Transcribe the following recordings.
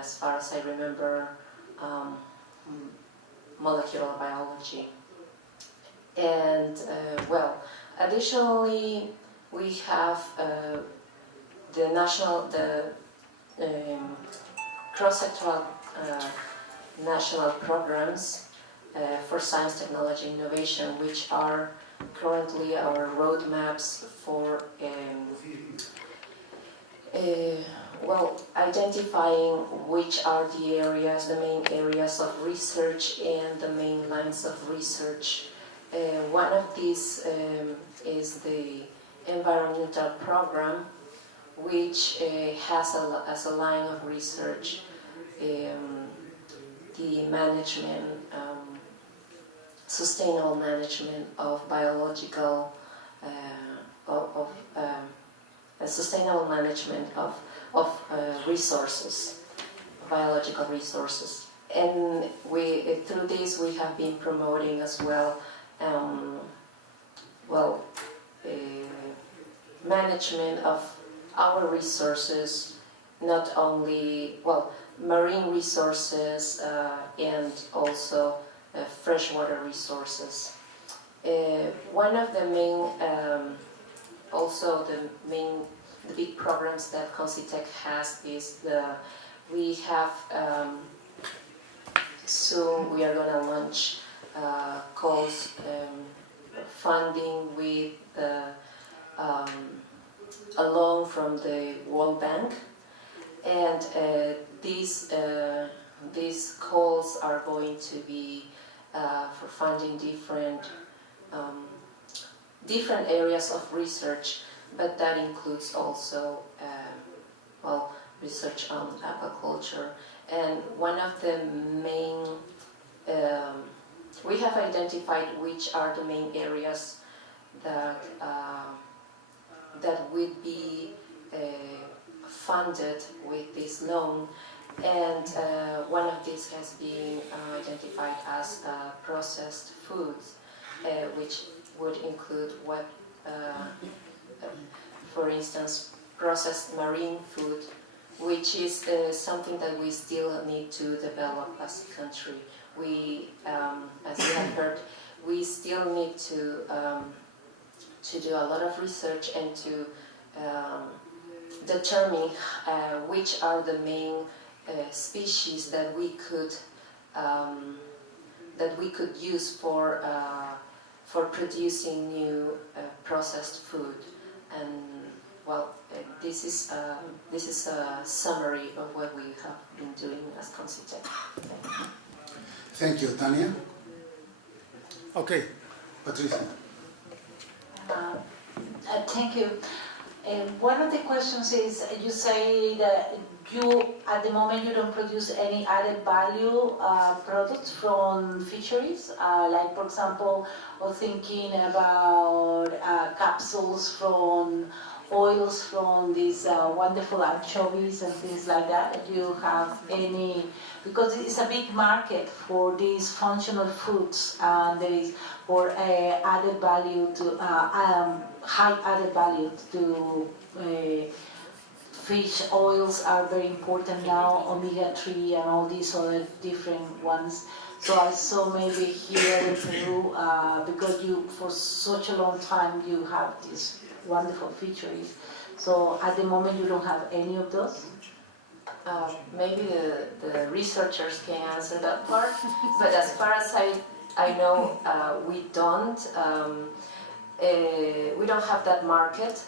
as far as I remember, molecular biology. And well, additionally, we have the cross-sectoral national programs for science, technology, innovation, which are currently our roadmaps for well, identifying which are the areas, the main areas of research and the main lines of research. One of these is the environmental program, which has as a line of research the management, sustainable management of biological, sustainable management of resources, biological resources. And through this we have been promoting as well, management of our resources, not only, marine resources and also freshwater resources. One of the main, the big programs that Concitec has is we have, soon we are going to launch calls funding with a loan from the World Bank, and these calls are going to be for funding different areas of research, but that includes also research on aquaculture. And one of the main, we have identified which are the main areas that would be funded with this loan, and one of these has been identified as processed foods, which would include for instance, processed marine food, which is something that we still need to develop as a country. We, as you have heard, we still need to do a lot of research and to determine which are the main species that we could use for producing new processed food. And this is a summary of what we have been doing as Concitec. Thank you, Tania. Okay, Patricia. Thank you. One of the questions is, you say that at the moment you don't produce any added value products from fisheries, like for example, or thinking about capsules from oils from these wonderful anchovies and things like that. Do you have any, because it's a big market for these functional foods, and there is for added value to high added value to fish oils are very important now, omega-3 and all these other different ones. So I saw maybe here in Peru, because you for such a long time you have these wonderful fisheries. So at the moment you don't have any of those? Maybe the researchers can answer that part, but as far as I know, we don't have that market.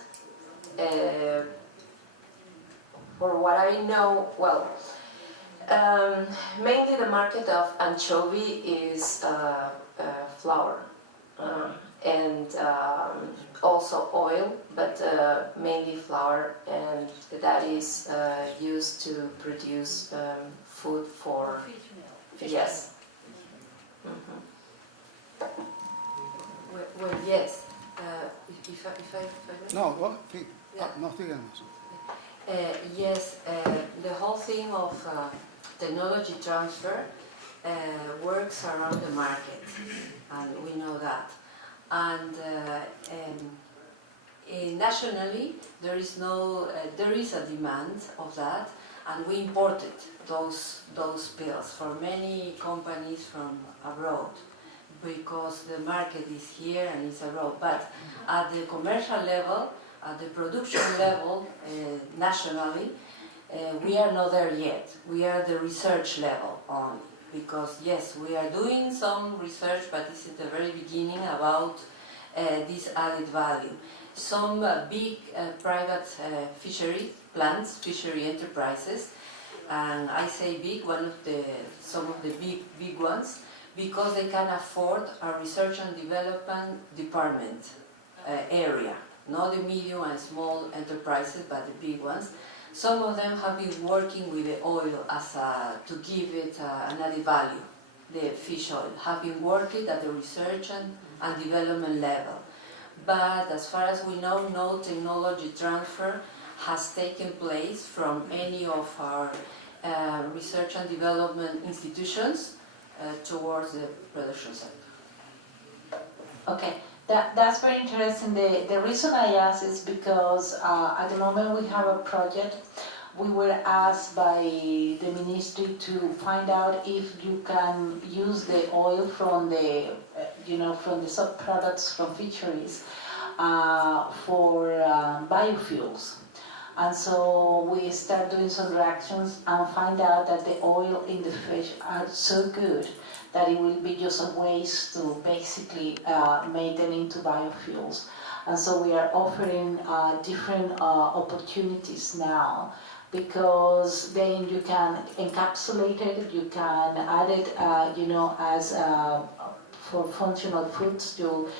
For what I know, mainly the market of anchovy is flour and also oil, but mainly flour, and that is used to produce food for fish. Yes. Mm-hmm. Well, yes. If I No, what? Yeah. No, sigamos. Yes, the whole thing of technology transfer works around the market, and we know that. And nationally, there is a demand of that, and we imported those pills for many companies from abroad, because the market is here and it's abroad. But at the commercial level, at the production level, nationally, we are not there yet. We are at the research level only, because yes, we are doing some research, but it's at the very beginning about this added value. Some big private fishery plants, fishery enterprises, and I say big, some of the big ones, because they can afford a research and development department area, not the medium and small enterprises, but the big ones. Some of them have been working with the oil to give it an added value. The fish oil have been working at the research and development level. But as far as we know, no technology transfer has taken place from any of our research and development institutions towards the production sector. Okay, that's very interesting. The reason I ask is because at the moment we have a project. We were asked by the ministry to find out if you can use the oil from the, from the sub-products from fisheries for biofuels. And so we start doing some reactions and find out that the oil in the fish are so good that it will be just a waste to basically make them into biofuels. And so we are offering different opportunities now, because then you can encapsulate it, you can add it, as for functional foods. You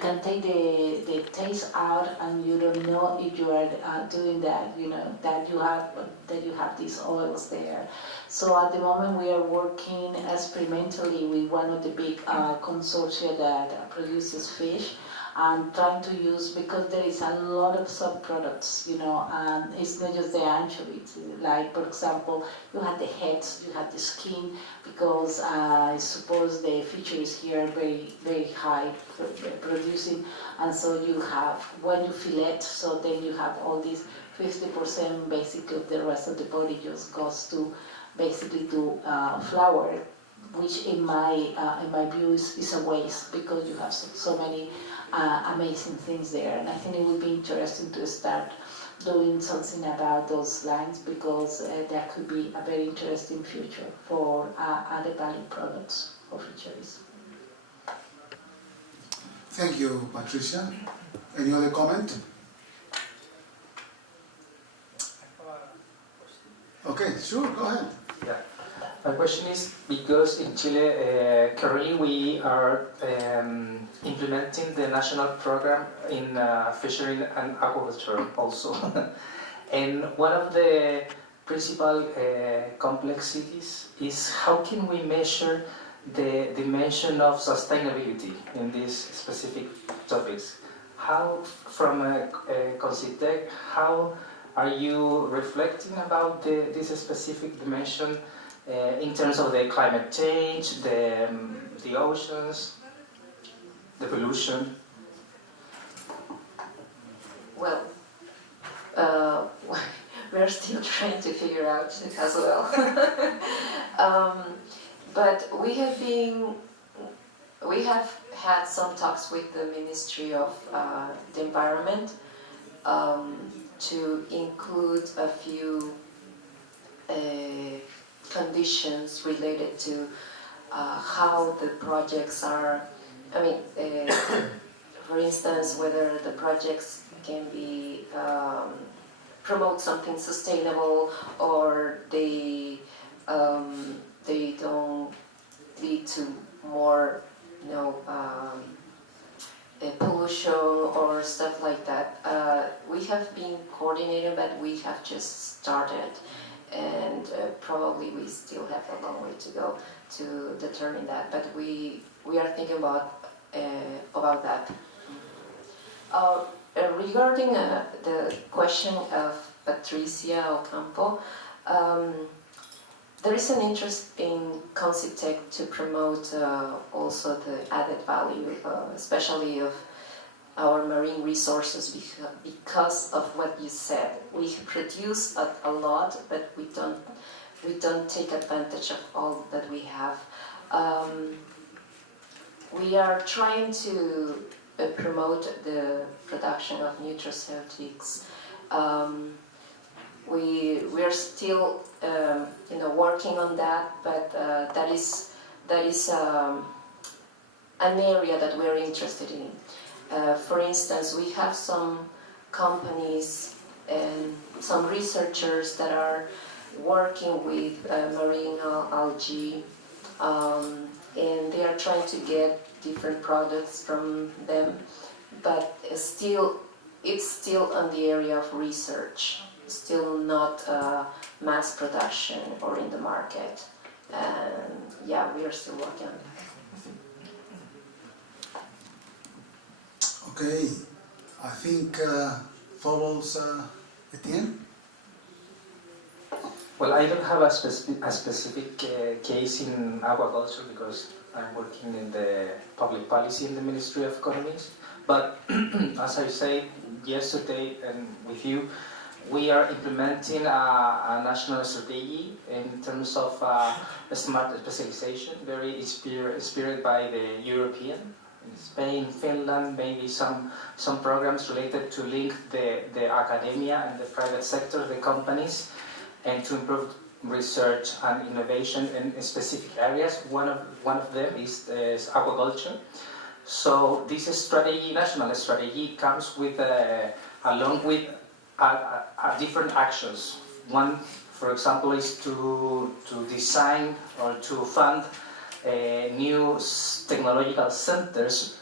can take the taste out, and you don't know if you are doing that. That you have these oils there. So at the moment we are working experimentally with one of the big consortia that produces fish, and trying to use, because there is a lot of sub-products, and it's not just the anchovies. Like, for example, you have the heads, you have the skin, because I suppose the fisheries here are very, very high producing, and so you have, when you fillet, so then you have all these 50% basically of the rest of the body just goes to basically to flour, which in my view is a waste, because you have so many amazing things there. And I think it would be interesting to start doing something about those lines, because that could be a very interesting future for added value products for fisheries. Thank you, Patricia. Any other comment? Okay, sure, go ahead. Yeah. My question is, because in Chile currently we are implementing the national program in fishery and aquaculture also. And one of the principal complexities is how can we measure the dimension of sustainability in these specific topics? How, from Consitec, how are you reflecting about this specific dimension in terms of the climate change, the oceans, the pollution? Well, we're still trying to figure out as well. But we have had some talks with the Ministry of the Environment to include a few conditions related to how the projects are, for instance, whether the projects can be promote something sustainable, or they don't lead to more pollution or stuff like that. We have been coordinating, but we have just started, and probably we still have a long way to go to determine that. But we are thinking about that. Regarding the question of Patricia Ocampo, there is an interest in Consitec to promote also the added value, especially of our marine resources because of what you said. We produce a lot, but we don't take advantage of all that we have. We are trying to promote the production of nutraceutics. We are still working on that, but that is an area that we're interested in. For instance, we have some companies and some researchers that are working with marine algae, and they are trying to get different products from them, but it's still on the area of research, still not mass production or in the market. And yeah, we are still working on that. Okay, I think follows Etienne. Well, I don't have a specific case in aquaculture because I'm working in the public policy in the Ministry of Economies. But as I said yesterday and with you, we are implementing a national strategy in terms of smart specialization, very inspired by the European. In Spain, Finland, maybe some programs related to link the academia and the private sector, the companies, and to improve research and innovation in specific areas. One of them is aquaculture. So this strategy, national strategy, comes with along with different actions. One, for example, is to design or to fund new technological centers